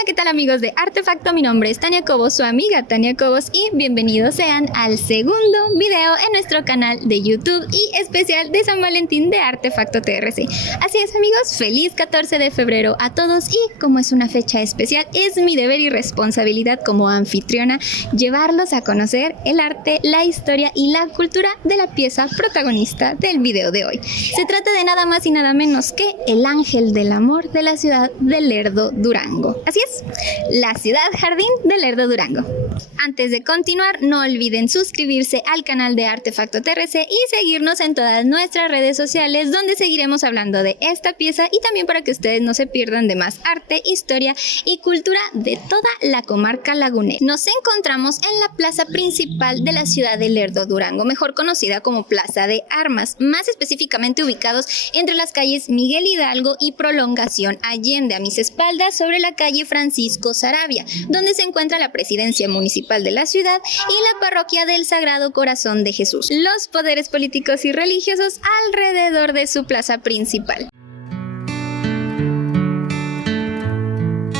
Hola, ¿qué tal amigos de Artefacto? Mi nombre es Tania Cobos, su amiga Tania Cobos, y bienvenidos sean al segundo video en nuestro canal de YouTube y especial de San Valentín de Artefacto TRC. Así es amigos, feliz 14 de febrero a todos, y como es una fecha especial, es mi deber y responsabilidad como anfitriona llevarlos a conocer el arte, la historia y la cultura de la pieza protagonista del video de hoy. Se trata de nada más y nada menos que el ángel del amor de la ciudad de Lerdo, Durango. Así es, la ciudad jardín de Lerdo, Durango. Antes de continuar, no olviden suscribirse al canal de Artefacto TRC y seguirnos en todas nuestras redes sociales, donde seguiremos hablando de esta pieza y también para que ustedes no se pierdan de más arte, historia y cultura de toda la comarca lagunera. Nos encontramos en la plaza principal de la ciudad de Lerdo, Durango, mejor conocida como Plaza de Armas, más específicamente ubicados entre las calles Miguel Hidalgo y Prolongación Allende. A mis espaldas, sobre la calle Francisco Saravia, donde se encuentra la presidencia municipal de la ciudad y la parroquia del Sagrado Corazón de Jesús. Los poderes políticos y religiosos alrededor de su plaza principal.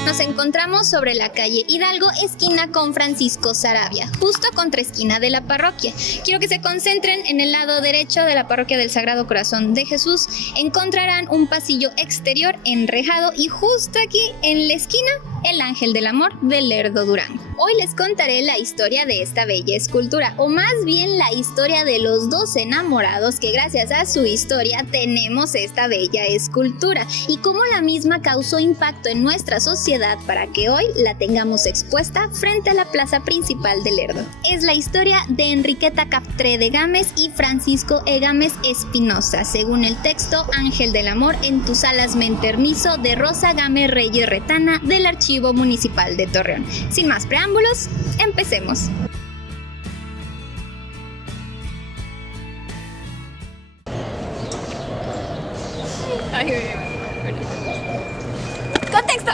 Nos encontramos sobre la calle Hidalgo, esquina con Francisco Saravia, justo contraesquina de la parroquia. Quiero que se concentren en el lado derecho de la parroquia del Sagrado Corazón de Jesús. Encontrarán un pasillo exterior enrejado y justo aquí en la esquina, el ángel del amor de Lerdo, Durango. Hoy les contaré la historia de esta bella escultura, o más bien la historia de los dos enamorados que gracias a su historia tenemos esta bella escultura, y cómo la misma causó impacto en nuestra sociedad para que hoy la tengamos expuesta frente a la plaza principal de Lerdo. Es la historia de Enriqueta Caftré de Gámez y Francisco E. Gámez Espinosa, según el texto Ángel del Amor en tus alas me enternizo, de Rosa Gámez Reyes Retana, del Archivo Municipal de Torreón. Sin más preámbulos, empecemos. Contexto.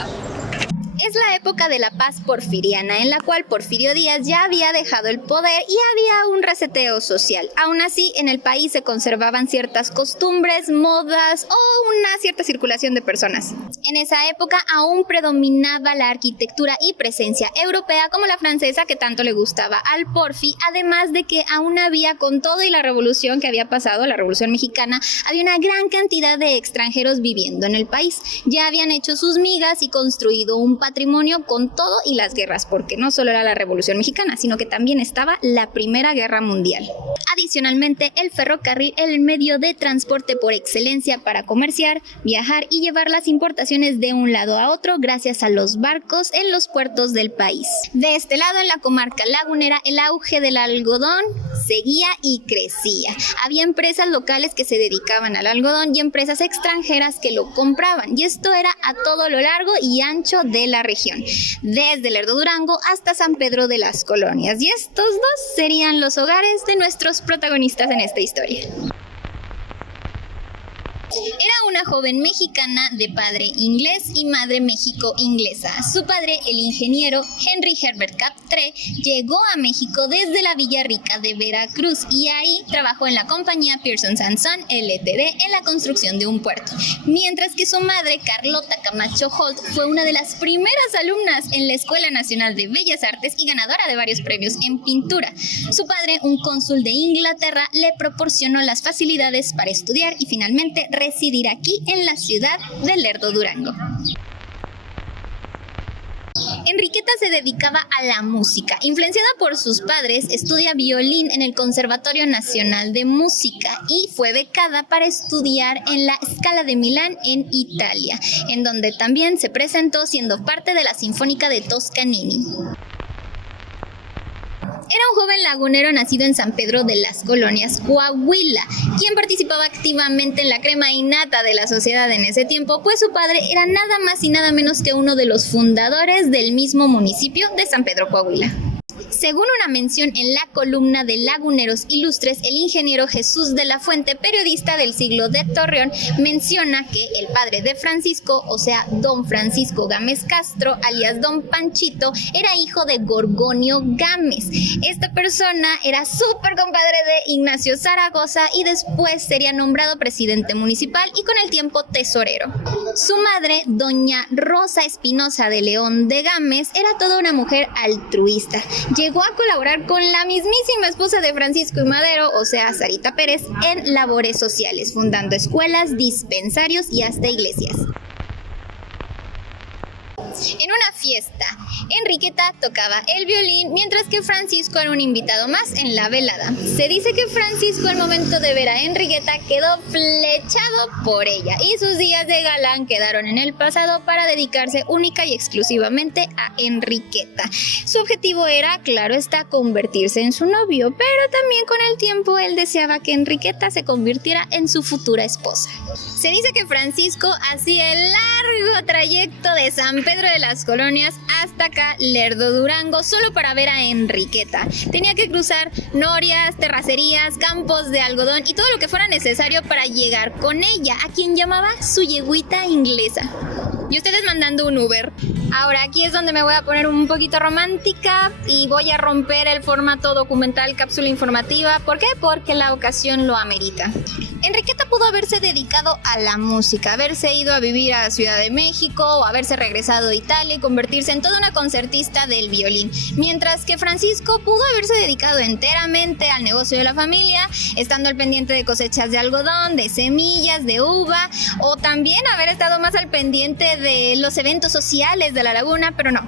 Es la época de la paz porfiriana, en la cual Porfirio Díaz ya había dejado el poder y había un reseteo social. Aún así, en el país se conservaban ciertas costumbres, modas o una cierta circulación de personas. En esa época aún predominaba la arquitectura y presencia europea, como la francesa que tanto le gustaba al Porfi, además de que aún había, con todo y la revolución que había pasado, la revolución mexicana, había una gran cantidad de extranjeros viviendo en el país. Ya habían hecho sus migas y construido un patrimonio con todo y las guerras, porque no solo era la Revolución Mexicana, sino que también estaba la Primera Guerra Mundial. Adicionalmente, el ferrocarril era el medio de transporte por excelencia para comerciar, viajar y llevar las importaciones de un lado a otro gracias a los barcos en los puertos del país. De este lado, en la comarca lagunera, el auge del algodón seguía y crecía. Había empresas locales que se dedicaban al algodón y empresas extranjeras que lo compraban, y esto era a todo lo largo y ancho de la región, desde Lerdo, Durango hasta San Pedro de las Colonias, y estos dos serían los hogares de nuestros protagonistas en esta historia. Era una joven mexicana de padre inglés y madre México-inglesa. Su padre, el ingeniero Henry Herbert Caftré, llegó a México desde la Villa Rica de Veracruz y ahí trabajó en la compañía Pearson & Son Ltd. En la construcción de un puerto. Mientras que su madre, Carlota Camacho Holt, fue una de las primeras alumnas en la Escuela Nacional de Bellas Artes y ganadora de varios premios en pintura. Su padre, un cónsul de Inglaterra, le proporcionó las facilidades para estudiar y finalmente residir aquí en la ciudad de Lerdo, Durango. Enriqueta se dedicaba a la música. Influenciada por sus padres, estudia violín en el Conservatorio Nacional de Música y fue becada para estudiar en la Scala de Milán en Italia, en donde también se presentó siendo parte de la Sinfónica de Toscanini. Era un joven lagunero nacido en San Pedro de las Colonias, Coahuila, quien participaba activamente en la crema innata de la sociedad en ese tiempo, pues su padre era nada más y nada menos que uno de los fundadores del mismo municipio de San Pedro, Coahuila. Según una mención en la columna de Laguneros Ilustres, el ingeniero Jesús de la Fuente, periodista del Siglo de Torreón, menciona que el padre de Francisco, o sea, don Francisco Gámez Castro, alias don Panchito, era hijo de Gorgonio Gámez. Esta persona era súper compadre de Ignacio Zaragoza y después sería nombrado presidente municipal y con el tiempo tesorero. Su madre, doña Rosa Espinosa de León de Gámez, era toda una mujer altruista. Llegó a colaborar con la mismísima esposa de Francisco y Madero, o sea, Sarita Pérez, en labores sociales, fundando escuelas, dispensarios y hasta iglesias. En una fiesta, Enriqueta tocaba el violín, mientras que Francisco era un invitado más en la velada. Se dice que Francisco, al momento de ver a Enriqueta, quedó flechado por ella y sus días de galán quedaron en el pasado para dedicarse única y exclusivamente a Enriqueta. Su objetivo era, claro está, convertirse en su novio, pero también con el tiempo él deseaba que Enriqueta se convirtiera en su futura esposa. Se dice que Francisco hacía el largo trayecto de San Pedro de las Colonias hasta acá, Lerdo, Durango, solo para ver a Enriqueta. Tenía que cruzar norias, terracerías, campos de algodón y todo lo que fuera necesario para llegar con ella, a quien llamaba su yegüita inglesa. Y ustedes mandando un Uber. Ahora aquí es donde me voy a poner un poquito romántica y voy a romper el formato documental cápsula informativa. ¿Por qué? Porque la ocasión lo amerita. Enriqueta pudo haberse dedicado a la música, haberse ido a vivir a Ciudad de México o haberse regresado a Italia y convertirse en toda una concertista del violín, mientras que Francisco pudo haberse dedicado enteramente al negocio de la familia, estando al pendiente de cosechas de algodón, de semillas, de uva, o también haber estado más al pendiente de los eventos sociales de la laguna, pero no.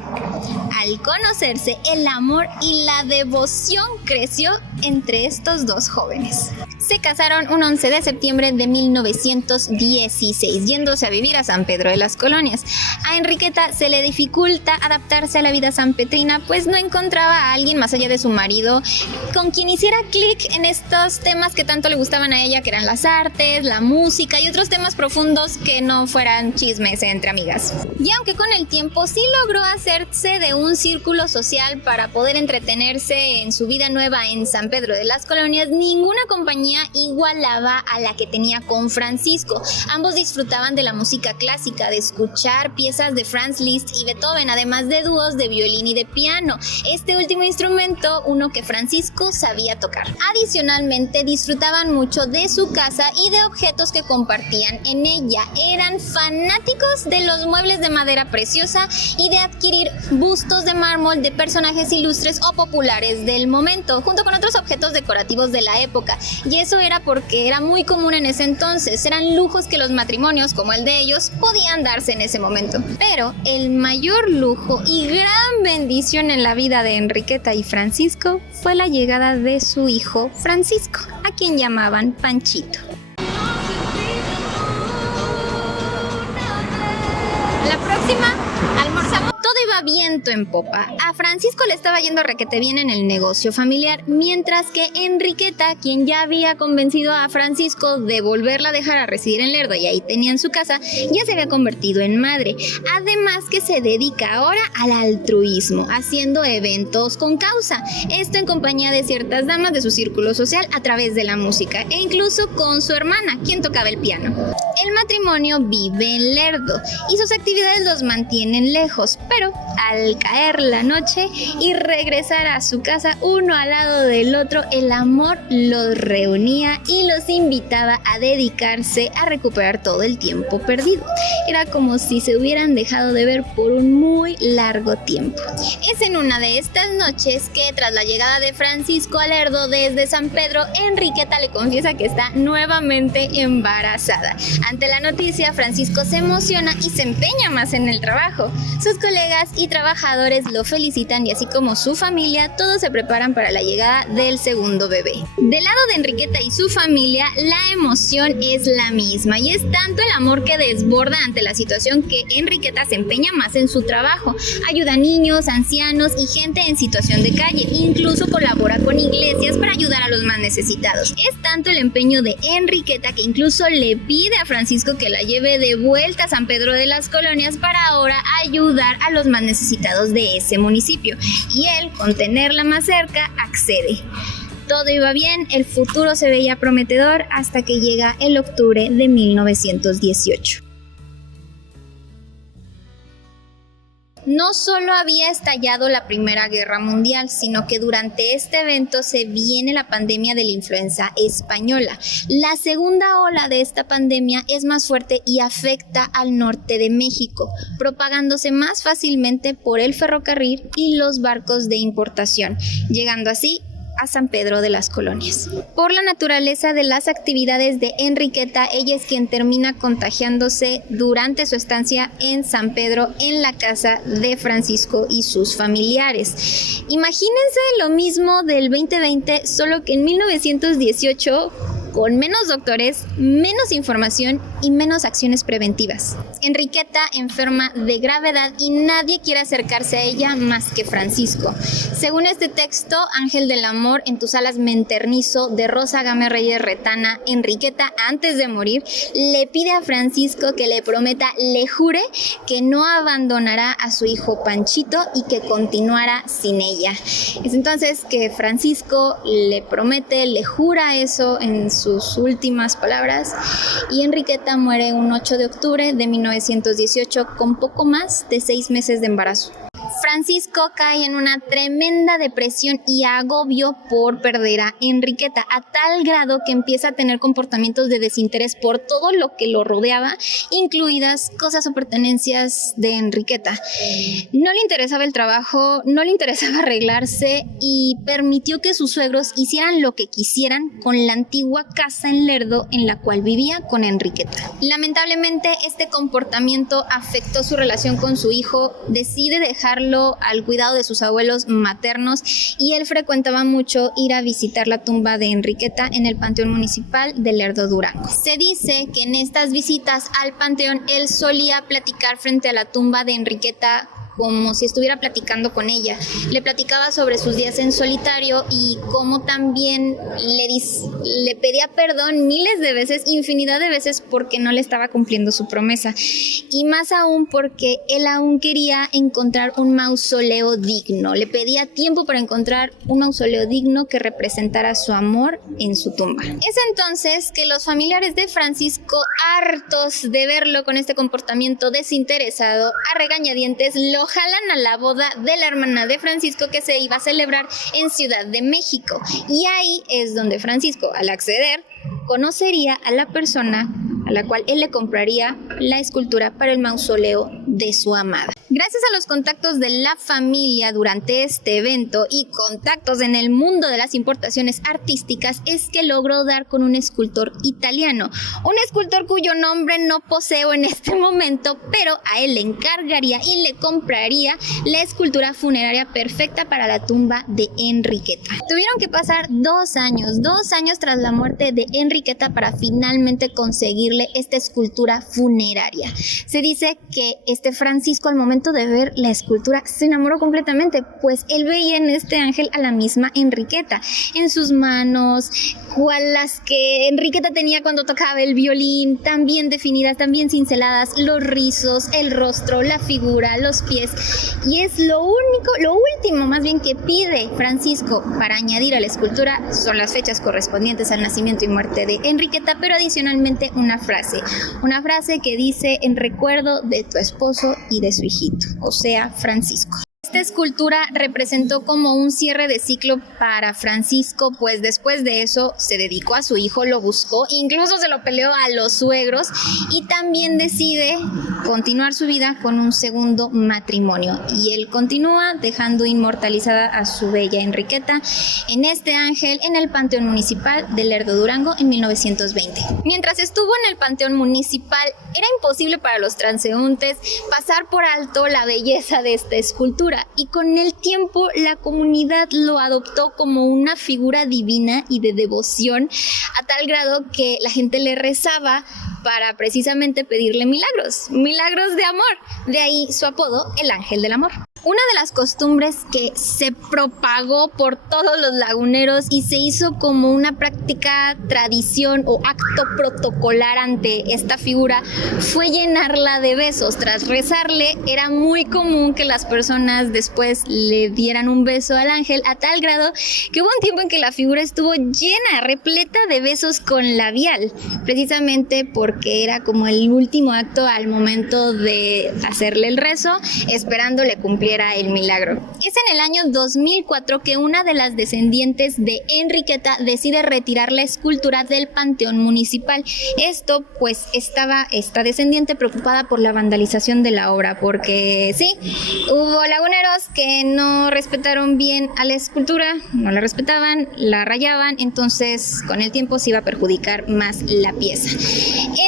Al conocerse, el amor y la devoción creció entre estos dos jóvenes. Se casaron un 11 de septiembre de 1916, yéndose a vivir a San Pedro de las Colonias. A Enriqueta se le dificulta adaptarse a la vida sanpetrina, pues no encontraba a alguien más allá de su marido con quien hiciera clic en estos temas que tanto le gustaban a ella, que eran las artes, la música y otros temas profundos que no fueran chismes entre amigas. Y aunque con el tiempo sí logró hacerse de un círculo social para poder entretenerse en su vida nueva en San Pedro de las Colonias, ninguna compañía igualaba a la que tenía con Francisco. Ambos disfrutaban de la música clásica, de escuchar piezas de Franz Liszt y Beethoven, además de dúos de violín y de piano. Este último instrumento, uno que Francisco sabía tocar. Adicionalmente, disfrutaban mucho de su casa y de objetos que compartían en ella. Eran fanáticos de los muebles de madera preciosa y de adquirir bustos de mármol de personajes ilustres o populares del momento, junto con otros objetos decorativos de la época. Y eso era porque era muy común en ese entonces. Eran lujos que los matrimonios, como el de ellos, podían darse en ese momento. Pero el mayor lujo y gran bendición en la vida de Enriqueta y Francisco fue la llegada de su hijo Francisco, a quien llamaban Panchito. La próxima almorzamos. Todo iba viento en popa. A Francisco le estaba yendo requete bien en el negocio familiar, mientras que Enriqueta, quien ya había convencido a Francisco de volverla a dejar a residir en Lerdo y ahí tenían su casa, ya se había convertido en madre. Además que se dedica ahora al altruismo, haciendo eventos con causa. Esto en compañía de ciertas damas de su círculo social a través de la música e incluso con su hermana, quien tocaba el piano. El matrimonio vive en Lerdo y sus actividades los mantienen lejos, pero al caer la noche y regresar a su casa uno al lado del otro, el amor los reunía y los invitaba a dedicarse a recuperar todo el tiempo perdido. Era como si se hubieran dejado de ver por un muy largo tiempo. Es en una de estas noches que, tras la llegada de Francisco a Lerdo desde San Pedro, Enriqueta le confiesa que está nuevamente embarazada. Ante la noticia, Francisco se emociona y se empeña más en el trabajo. Sus colegas y trabajadores lo felicitan y así como su familia, todos se preparan para la llegada del segundo bebé. Del lado de Enriqueta y su familia, la emoción es la misma y es tanto el amor que desborda ante la situación que Enriqueta se empeña más en su trabajo. Ayuda a niños, ancianos y gente en situación de calle. Incluso colabora con iglesias para ayudar a los más necesitados. Es tanto el empeño de Enriqueta que incluso le pide a Francisco que la lleve de vuelta a San Pedro de las Colonias para ahora ayudar a los más necesitados de ese municipio, y él, con tenerla más cerca, accede. Todo iba bien, el futuro se veía prometedor hasta que llega el octubre de 1918. No solo había estallado la Primera Guerra Mundial, sino que durante este evento se viene la pandemia de la influenza española. La segunda ola de esta pandemia es más fuerte y afecta al norte de México, propagándose más fácilmente por el ferrocarril y los barcos de importación, llegando así a San Pedro de las Colonias. Por la naturaleza de las actividades de Enriqueta, ella es quien termina contagiándose durante su estancia en San Pedro en la casa de Francisco y sus familiares. Imagínense lo mismo del 2020, solo que en 1918, con menos doctores, menos información y menos acciones preventivas. Enriqueta enferma de gravedad y nadie quiere acercarse a ella más que Francisco. Según este texto, Ángel del Amor, en tus alas me enternizo, de Rosa Game Reyes Retana, Enriqueta, antes de morir, le pide a Francisco que le prometa, le jure, que no abandonará a su hijo Panchito y que continuará sin ella. Es entonces que Francisco le promete, le jura eso en sus últimas palabras, y Enriqueta muere un 8 de octubre de 1918 con poco más de 6 meses de embarazo. Francisco cae en una tremenda depresión y agobio por perder a Enriqueta, a tal grado que empieza a tener comportamientos de desinterés por todo lo que lo rodeaba, incluidas cosas o pertenencias de Enriqueta. No le interesaba el trabajo, no le interesaba arreglarse y permitió que sus suegros hicieran lo que quisieran con la antigua casa en Lerdo en la cual vivía con Enriqueta. Lamentablemente, este comportamiento afectó su relación con su hijo, decide dejarlo al cuidado de sus abuelos maternos y él frecuentaba mucho ir a visitar la tumba de Enriqueta en el Panteón Municipal de Lerdo, Durango. Se dice que en estas visitas al panteón él solía platicar frente a la tumba de Enriqueta como si estuviera platicando con ella. Le platicaba sobre sus días en solitario y cómo también le pedía perdón miles de veces, infinidad de veces, porque no le estaba cumpliendo su promesa. Y más aún porque él aún quería encontrar un mausoleo digno. Le pedía tiempo para encontrar un mausoleo digno que representara su amor en su tumba. Es entonces que los familiares de Francisco, hartos de verlo con este comportamiento desinteresado, a regañadientes lo jalan a la boda de la hermana de Francisco que se iba a celebrar en Ciudad de México. Y ahí es donde Francisco, al acceder, conocería a la persona a la cual él le compraría la escultura para el mausoleo de su amada. Gracias a los contactos de la familia durante este evento y contactos en el mundo de las importaciones artísticas es que logró dar con un escultor italiano, un escultor cuyo nombre no poseo en este momento, pero a él le encargaría y le compraría la escultura funeraria perfecta para la tumba de Enriqueta. Tuvieron que pasar 2 años tras la muerte de Enriqueta para finalmente conseguirle esta escultura funeraria. Se dice que Francisco, al momento de ver la escultura, se enamoró completamente, pues él veía en este ángel a la misma Enriqueta, en sus manos, cual las que Enriqueta tenía cuando tocaba el violín, tan bien definidas, tan bien cinceladas, los rizos, el rostro, la figura, los pies. Y es lo último más bien que pide Francisco para añadir a la escultura son las fechas correspondientes al nacimiento y muerte de Enriqueta, pero adicionalmente una frase que dice: en recuerdo de tu esposo y de su hijito, o sea, Francisco. Esta escultura representó como un cierre de ciclo para Francisco, pues después de eso se dedicó a su hijo, lo buscó, incluso se lo peleó a los suegros y también decide continuar su vida con un segundo matrimonio. Y él continúa dejando inmortalizada a su bella Enriqueta en este ángel en el Panteón Municipal de Lerdo, Durango, en 1920. Mientras estuvo en el Panteón Municipal, era imposible para los transeúntes pasar por alto la belleza de esta escultura. Y con el tiempo la comunidad lo adoptó como una figura divina y de devoción, a tal grado que la gente le rezaba para precisamente pedirle milagros de amor. De ahí su apodo, el ángel del amor. Una de las costumbres que se propagó por todos los laguneros y se hizo como una práctica, tradición o acto protocolar ante esta figura fue llenarla de besos. Tras rezarle, era muy común que las personas después le dieran un beso al ángel, a tal grado que hubo un tiempo en que la figura estuvo llena, repleta de besos con labial, precisamente porque era como el último acto al momento de hacerle el rezo, esperando le cumpliera el milagro. Es en el año 2004 que una de las descendientes de Enriqueta decide retirar la escultura del panteón municipal. Esto pues estaba esta descendiente preocupada por la vandalización de la obra, porque sí, hubo laguneros que no respetaron bien a la escultura, no la respetaban, la rayaban, entonces con el tiempo se iba a perjudicar más la pieza.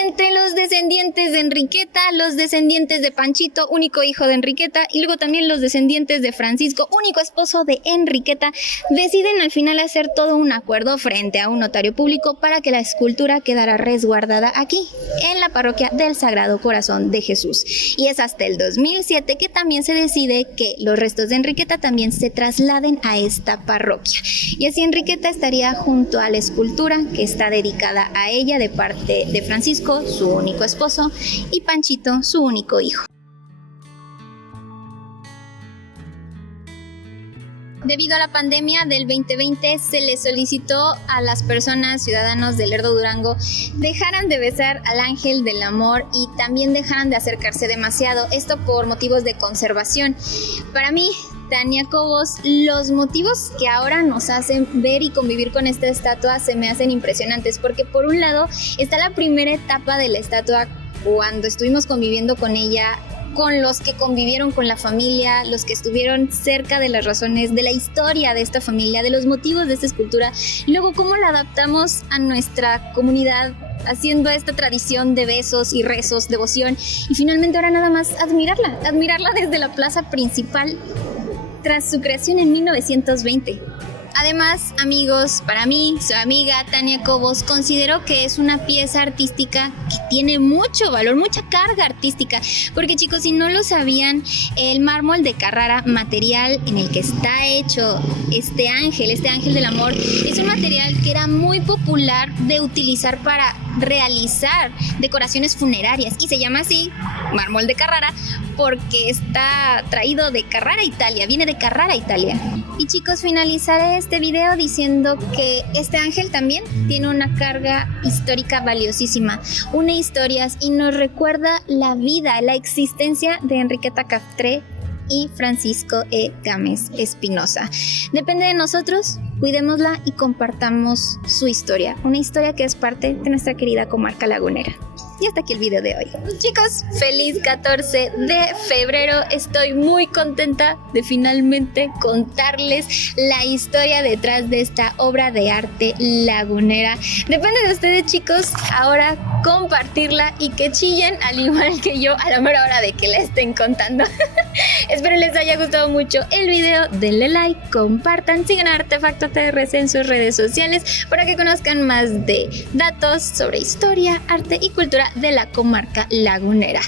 Entre los descendientes de Enriqueta, los descendientes de Panchito, único hijo de Enriqueta, y luego también los descendientes de Francisco, único esposo de Enriqueta, deciden al final hacer todo un acuerdo frente a un notario público para que la escultura quedara resguardada aquí, en la parroquia del Sagrado Corazón de Jesús. Y es hasta el 2007 que también se decide que los restos de Enriqueta también se trasladen a esta parroquia. Y así Enriqueta estaría junto a la escultura que está dedicada a ella de parte de Francisco, su único esposo, y Panchito, su único hijo. Debido a la pandemia del 2020, se le solicitó a las personas, ciudadanos de Lerdo, Durango, dejaran de besar al ángel del amor y también dejaran de acercarse demasiado, esto por motivos de conservación. Para mí, Tania Cobos, los motivos que ahora nos hacen ver y convivir con esta estatua se me hacen impresionantes, porque por un lado está la primera etapa de la estatua, cuando estuvimos conviviendo con ella, con los que convivieron con la familia, los que estuvieron cerca de las razones, de la historia de esta familia, de los motivos de esta escultura, luego cómo la adaptamos a nuestra comunidad, haciendo esta tradición de besos y rezos, devoción, y finalmente ahora nada más admirarla desde la plaza principal tras su creación en 1920. Además, amigos, para mí, su amiga Tania Cobos considero que es una pieza artística que tiene mucho valor, mucha carga artística, porque chicos, si no lo sabían, el mármol de Carrara, material en el que está hecho este ángel del amor, es un material que era muy popular de utilizar para realizar decoraciones funerarias y se llama así, mármol de Carrara, porque está traído de Carrara, Italia, viene de Carrara, Italia. Y chicos, finalizaré este video diciendo que este ángel también tiene una carga histórica valiosísima, une historias y nos recuerda la vida, la existencia de Enriqueta Caftré y Francisco E. Gámez Espinosa. Depende de nosotros, cuidémosla y compartamos su historia, una historia que es parte de nuestra querida comarca lagunera. Y hasta aquí el video de hoy. Chicos, feliz 14 de febrero. Estoy muy contenta de finalmente contarles la historia detrás de esta obra de arte lagunera. Depende de ustedes, chicos, ahora compartirla y que chillen al igual que yo a la mera hora de que la estén contando. Espero les haya gustado mucho el video. Denle like, compartan, sigan a Artefacto TRC en sus redes sociales para que conozcan más de datos sobre historia, arte y cultura de la comarca lagunera.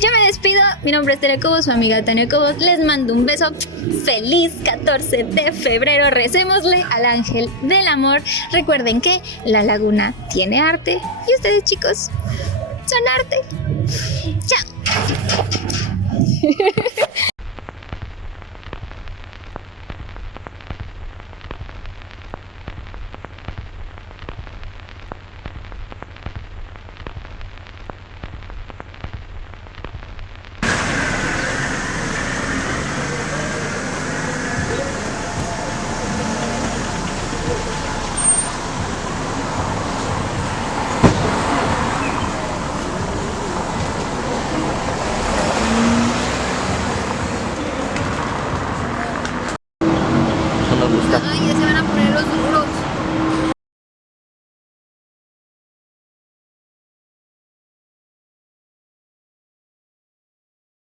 Yo me despido, mi nombre es Tere Cobos, su amiga Tania Cobos, les mando un beso, feliz 14 de febrero, recémosle al ángel del amor, recuerden que la laguna tiene arte y ustedes chicos son arte.